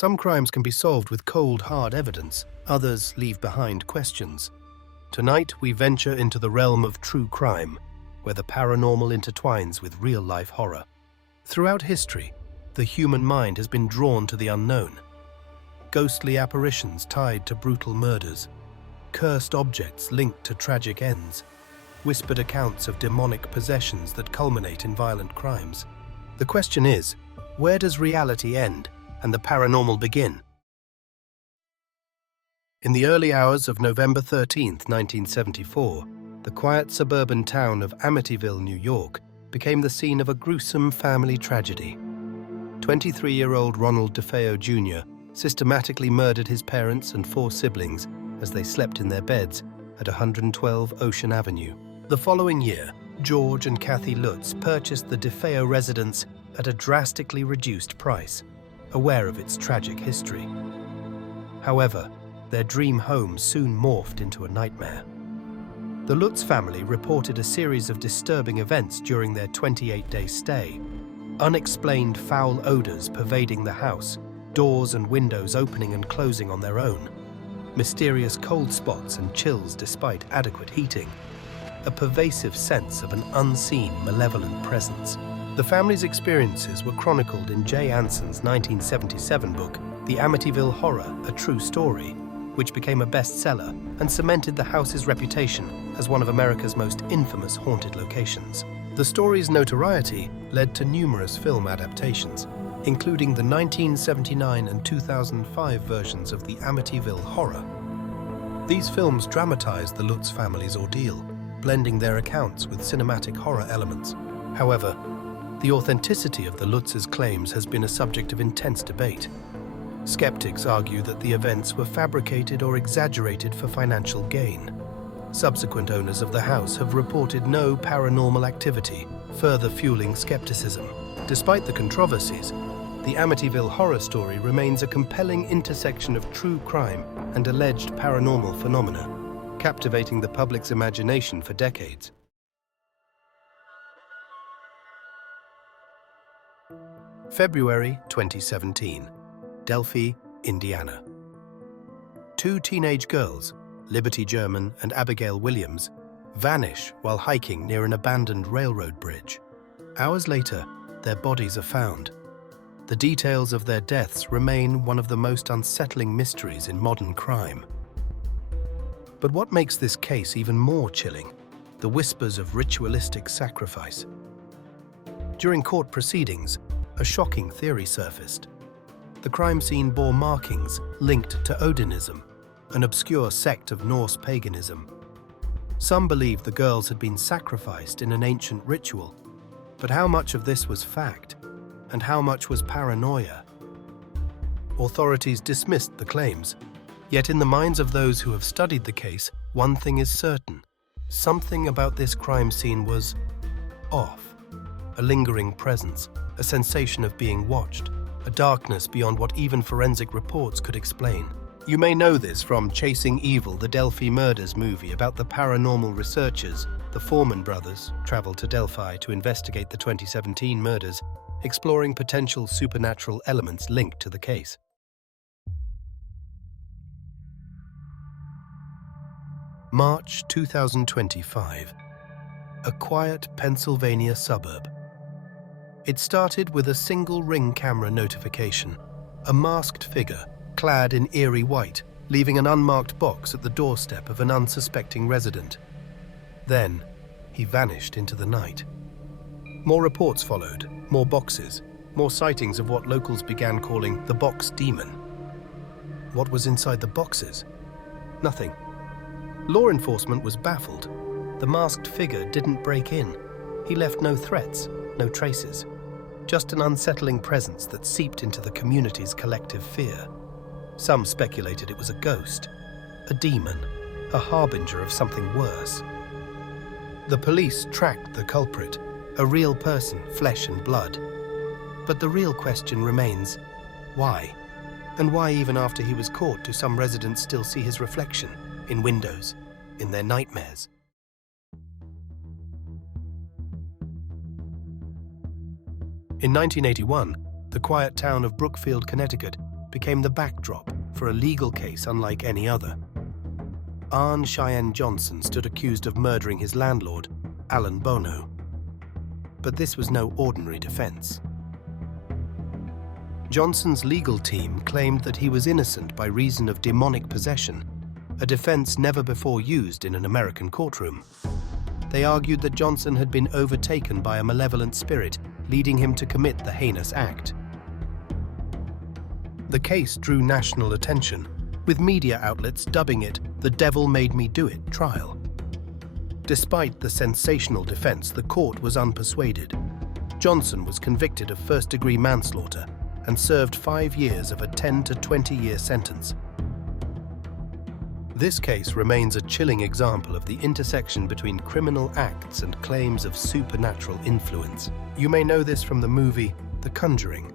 Some crimes can be solved with cold, hard evidence. Others leave behind questions. Tonight, we venture into the realm of true crime, where the paranormal intertwines with real-life horror. Throughout history, the human mind has been drawn to the unknown. Ghostly apparitions tied to brutal murders, cursed objects linked to tragic ends, whispered accounts of demonic possessions that culminate in violent crimes. The question is, where does reality end and the paranormal begin? In the early hours of November 13, 1974, the quiet suburban town of Amityville, New York, became the scene of a gruesome family tragedy. 23-year-old Ronald DeFeo Jr. systematically murdered his parents and 4 siblings as they slept in their beds at 112 Ocean Avenue. The following year, George and Kathy Lutz purchased the DeFeo residence at a drastically reduced price, aware of its tragic history. However, their dream home soon morphed into a nightmare. The Lutz family reported a series of disturbing events during their 28-day stay. Unexplained foul odors pervading the house, doors and windows opening and closing on their own, mysterious cold spots and chills despite adequate heating, a pervasive sense of an unseen, malevolent presence. The family's experiences were chronicled in Jay Anson's 1977 book, The Amityville Horror, A True Story, which became a bestseller and cemented the house's reputation as one of America's most infamous haunted locations. The story's notoriety led to numerous film adaptations, including the 1979 and 2005 versions of The Amityville Horror. These films dramatized the Lutz family's ordeal, blending their accounts with cinematic horror elements. However, the authenticity of the Lutz's claims has been a subject of intense debate. Skeptics argue that the events were fabricated or exaggerated for financial gain. Subsequent owners of the house have reported no paranormal activity, further fueling skepticism. Despite the controversies, the Amityville horror story remains a compelling intersection of true crime and alleged paranormal phenomena, captivating the public's imagination for decades. February 2017, Delphi, Indiana. 2 teenage girls, Liberty German and Abigail Williams, vanish while hiking near an abandoned railroad bridge. Hours later, their bodies are found. The details of their deaths remain one of the most unsettling mysteries in modern crime. But what makes this case even more chilling? The whispers of ritualistic sacrifice. During court proceedings, a shocking theory surfaced. The crime scene bore markings linked to Odinism, an obscure sect of Norse paganism. Some believed the girls had been sacrificed in an ancient ritual, but how much of this was fact, and how much was paranoia? Authorities dismissed the claims, yet in the minds of those who have studied the case, one thing is certain: something about this crime scene was off. A lingering presence, a sensation of being watched, a darkness beyond what even forensic reports could explain. You may know this from Chasing Evil, the Delphi Murders movie about the paranormal researchers. The Foreman brothers traveled to Delphi to investigate the 2017 murders, exploring potential supernatural elements linked to the case. March 2025. A quiet Pennsylvania suburb. It started with a single Ring camera notification. A masked figure, clad in eerie white, leaving an unmarked box at the doorstep of an unsuspecting resident. Then, he vanished into the night. More reports followed, more boxes, more sightings of what locals began calling the box demon. What was inside the boxes? Nothing. Law enforcement was baffled. The masked figure didn't break in. He left no threats, no traces. Just an unsettling presence that seeped into the community's collective fear. Some speculated it was a ghost, a demon, a harbinger of something worse. The police tracked the culprit, a real person, flesh and blood. But the real question remains, why? And why even after he was caught do some residents still see his reflection in windows, in their nightmares? In 1981, the quiet town of Brookfield, Connecticut, became the backdrop for a legal case unlike any other. Arne Cheyenne Johnson stood accused of murdering his landlord, Alan Bono. But this was no ordinary defense. Johnson's legal team claimed that he was innocent by reason of demonic possession, a defense never before used in an American courtroom. They argued that Johnson had been overtaken by a malevolent spirit, leading him to commit the heinous act. The case drew national attention, with media outlets dubbing it the "Devil Made Me Do It" trial. Despite the sensational defense, the court was unpersuaded. Johnson was convicted of first-degree manslaughter and served 5 years of a 10 to 20-year sentence. This case remains a chilling example of the intersection between criminal acts and claims of supernatural influence. You may know this from the movie The Conjuring.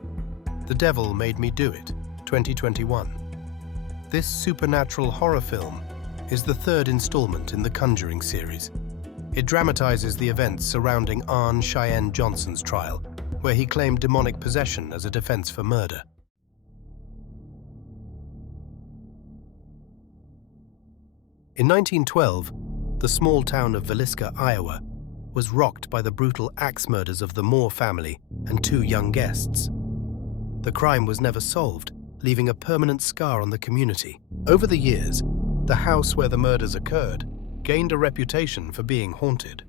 The Devil Made Me Do It, 2021. This supernatural horror film is the third installment in the Conjuring series. It dramatizes the events surrounding Arne Cheyenne Johnson's trial, where he claimed demonic possession as a defense for murder. In 1912, the small town of Villisca, Iowa, was rocked by the brutal axe murders of the Moore family and 2 young guests. The crime was never solved, leaving a permanent scar on the community. Over the years, the house where the murders occurred gained a reputation for being haunted.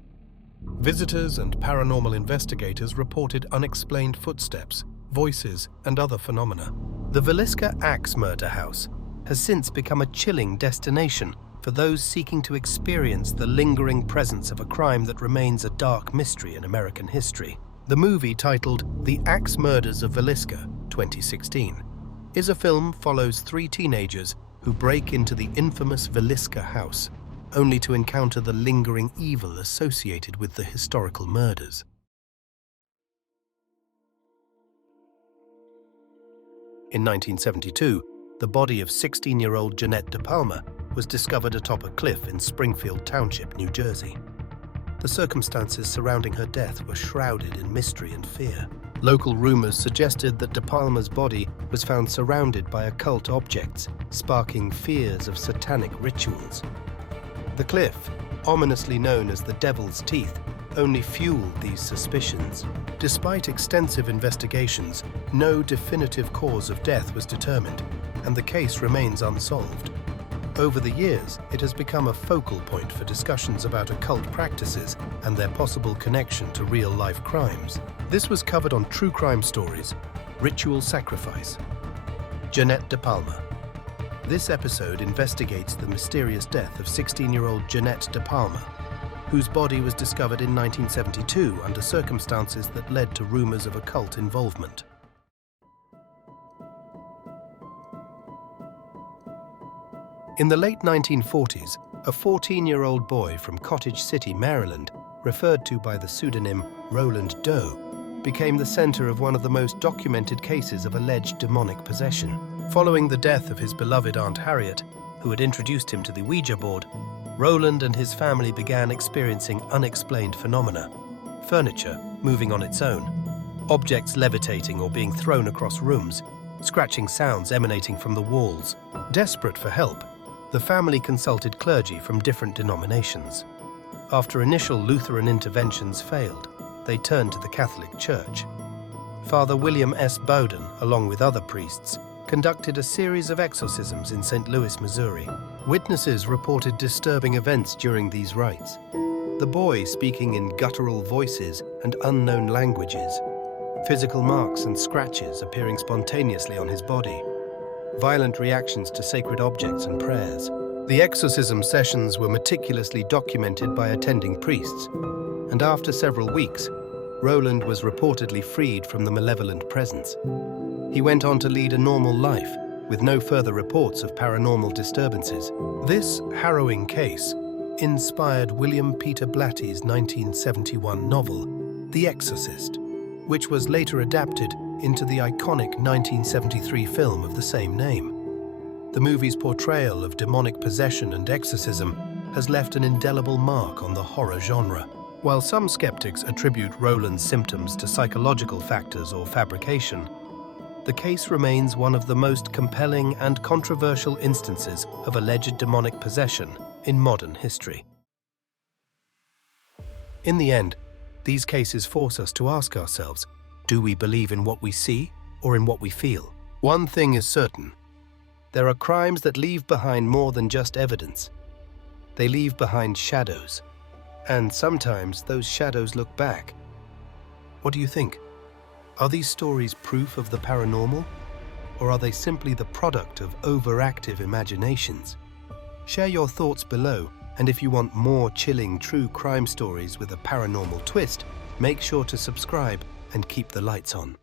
Visitors and paranormal investigators reported unexplained footsteps, voices, and other phenomena. The Villisca Axe Murder House has since become a chilling destination for those seeking to experience the lingering presence of a crime that remains a dark mystery in American history. The movie, titled The Axe Murders of Villisca, 2016, is a film follows 3 teenagers who break into the infamous Villisca house, only to encounter the lingering evil associated with the historical murders. In 1972, the body of 16-year-old Jeannette DePalma was discovered atop a cliff in Springfield Township, New Jersey. The circumstances surrounding her death were shrouded in mystery and fear. Local rumors suggested that DePalma's body was found surrounded by occult objects, sparking fears of satanic rituals. The cliff, ominously known as the Devil's Teeth, only fueled these suspicions. Despite extensive investigations, no definitive cause of death was determined, and the case remains unsolved. Over the years, it has become a focal point for discussions about occult practices and their possible connection to real-life crimes. This was covered on True Crime Stories, Ritual Sacrifice. Jeannette DePalma. This episode investigates the mysterious death of 16-year-old Jeannette DePalma, whose body was discovered in 1972 under circumstances that led to rumors of occult involvement. In the late 1940s, a 14-year-old boy from Cottage City, Maryland, referred to by the pseudonym Roland Doe, became the center of one of the most documented cases of alleged demonic possession. Following the death of his beloved Aunt Harriet, who had introduced him to the Ouija board, Roland and his family began experiencing unexplained phenomena: furniture moving on its own, objects levitating or being thrown across rooms, scratching sounds emanating from the walls. Desperate for help, the family consulted clergy from different denominations. After initial Lutheran interventions failed, they turned to the Catholic Church. Father William S. Bowden, along with other priests, conducted a series of exorcisms in St. Louis, Missouri. Witnesses reported disturbing events during these rites. The boy speaking in guttural voices and unknown languages, physical marks and scratches appearing spontaneously on his body, violent reactions to sacred objects and prayers. The exorcism sessions were meticulously documented by attending priests, and after several weeks, Roland was reportedly freed from the malevolent presence. He went on to lead a normal life, with no further reports of paranormal disturbances. This harrowing case inspired William Peter Blatty's 1971 novel, The Exorcist, which was later adapted into the iconic 1973 film of the same name. The movie's portrayal of demonic possession and exorcism has left an indelible mark on the horror genre. While some skeptics attribute Roland's symptoms to psychological factors or fabrication, the case remains one of the most compelling and controversial instances of alleged demonic possession in modern history. In the end, these cases force us to ask ourselves, do we believe in what we see or in what we feel? One thing is certain. There are crimes that leave behind more than just evidence. They leave behind shadows. And sometimes those shadows look back. What do you think? Are these stories proof of the paranormal? Or are they simply the product of overactive imaginations? Share your thoughts below, and if you want more chilling true crime stories with a paranormal twist, make sure to subscribe and keep the lights on.